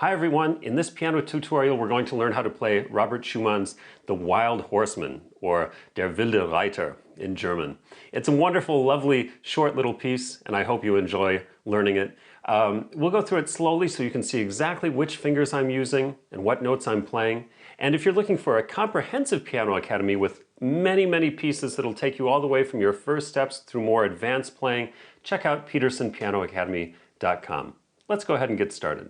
Hi everyone, in this piano tutorial we're going to learn how to play Robert Schumann's The Wild Horseman, or Der wilde Reiter in German. It's a wonderful, lovely, short little piece and I hope you enjoy learning it. We'll go through it slowly so you can see exactly which fingers I'm using and what notes I'm playing. And if you're looking for a comprehensive piano academy with many pieces that'll take you all the way from your first steps through more advanced playing, check out petersonpianoacademy.com. Let's go ahead and get started.